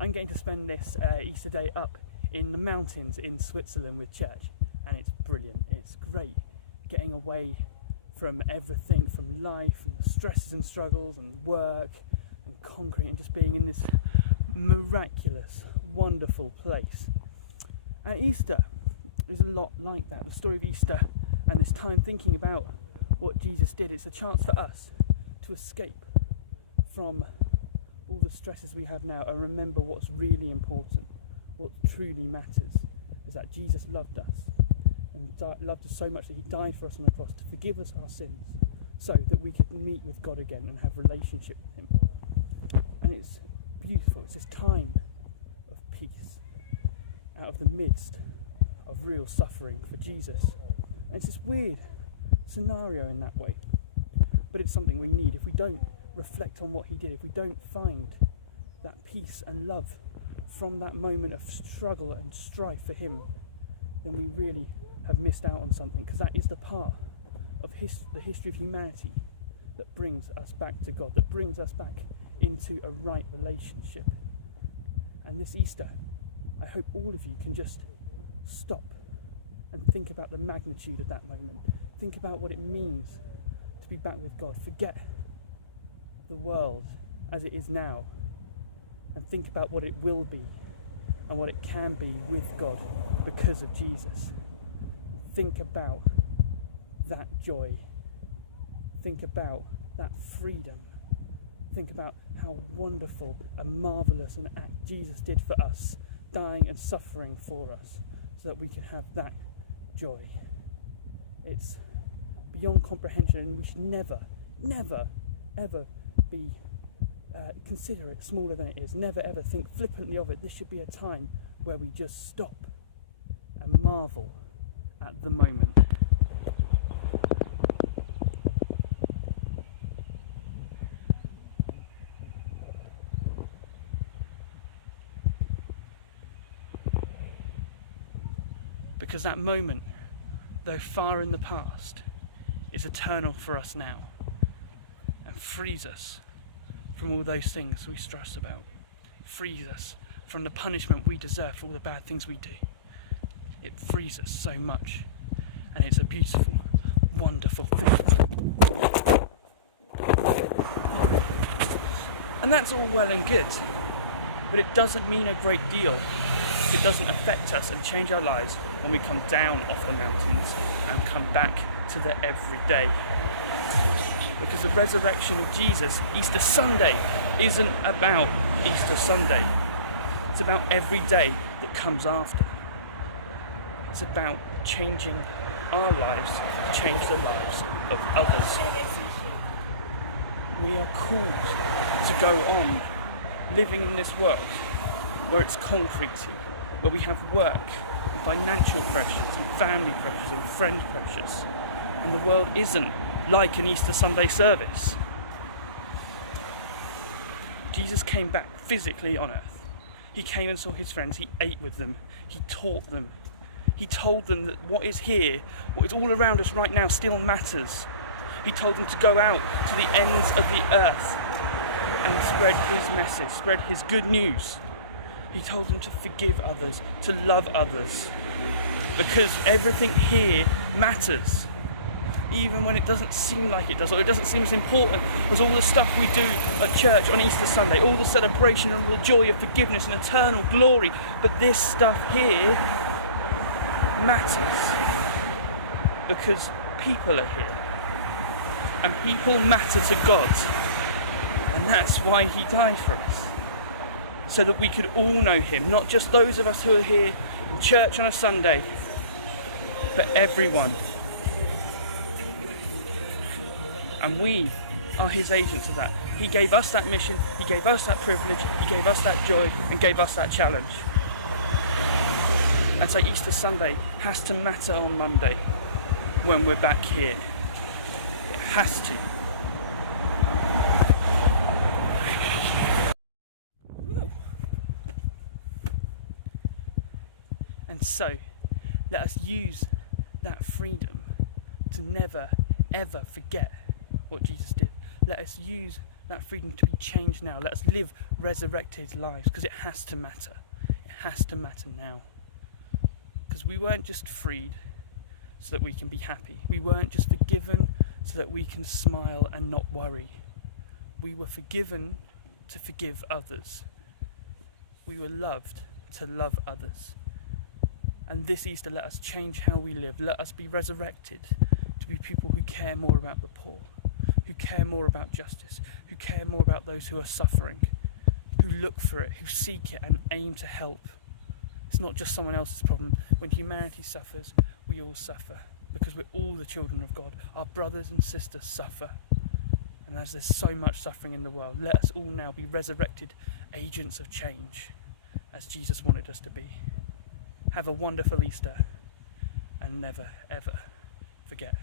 I'm going to spend this Easter day up in the mountains in Switzerland with church, and it's brilliant. It's great getting away from everything, from life and the stresses and struggles and work and concrete, and just being in this miraculous, wonderful place. And Easter is a lot like that. The story of Easter and this time thinking about what Jesus did, it's a chance for us to escape from all the stresses we have now and remember what's really important. What truly matters is that Jesus loved us, and loved us so much that he died for us on the cross to forgive us our sins, so that we could meet with God again and have a relationship with him. And it's beautiful. It's this time of peace out of the midst of real suffering for Jesus. And it's this weird scenario in that way, but it's something we need. If we don't reflect on what he did, if we don't find that peace and love from that moment of struggle and strife for him, then we really have missed out on something, because that is the part of the history of humanity that brings us back to God, that brings us back into a right relationship. And this Easter, I hope all of you can just stop and think about the magnitude of that moment. Think about what it means to be back with God. Forget the world as it is now, and think about what it will be and what it can be with God because of Jesus. Think about that joy. Think about that freedom. Think about how wonderful and marvellous an act Jesus did for us, dying and suffering for us, so that we can have that joy. It's beyond comprehension, and we should never, ever be consider it smaller than it is. Never ever think flippantly of it. This should be a time where we just stop and marvel at the moment. Because that moment, though far in the past, is eternal for us now, and frees us from all those things we stress about, frees us from the punishment we deserve for all the bad things we do. It frees us so much, and it's a beautiful, wonderful thing. And that's all well and good, but it doesn't mean a great deal. It doesn't affect us and change our lives when we come down off the mountains and come back to the everyday. Because the resurrection of Jesus, Easter Sunday, isn't about Easter Sunday. It's about every day that comes after. It's about changing our lives to change the lives of others. We are called to go on living in this world where it's concrete, where we have work, and financial pressures, and family pressures, and friend pressures. And the world isn't like an Easter Sunday service. Jesus came back physically on earth. He came and saw his friends, he ate with them, he taught them. He told them that what is here, what is all around us right now still matters. He told them to go out to the ends of the earth and spread his message, spread his good news. He told them to forgive others, to love others, because everything here matters. Even when it doesn't seem like it does, or it doesn't seem as important as all the stuff we do at church on Easter Sunday, all the celebration and the joy of forgiveness and eternal glory. But this stuff here matters because people are here, and people matter to God, and that's why he died for us, so that we could all know him, not just those of us who are here in church on a Sunday, but everyone. And we are his agents of that. He gave us that mission, he gave us that privilege, he gave us that joy, and gave us that challenge. And so Easter Sunday has to matter on Monday when we're back here. It has to. And so, let us use that freedom to never, ever forget what Jesus did. Let us use that freedom to be changed now. Let us live resurrected lives, because it has to matter. It has to matter now. Because we weren't just freed so that we can be happy. We weren't just forgiven so that we can smile and not worry. We were forgiven to forgive others. We were loved to love others. And this Easter, let us change how we live. Let us be resurrected to be people who care more about the poor, who care more about justice, who care more about those who are suffering, who look for it, who seek it and aim to help. It's not just someone else's problem. When humanity suffers, we all suffer, because we're all the children of God. Our brothers and sisters suffer. And as there's so much suffering in the world, let us all now be resurrected agents of change, as Jesus wanted us to be. Have a wonderful Easter, and never, ever forget.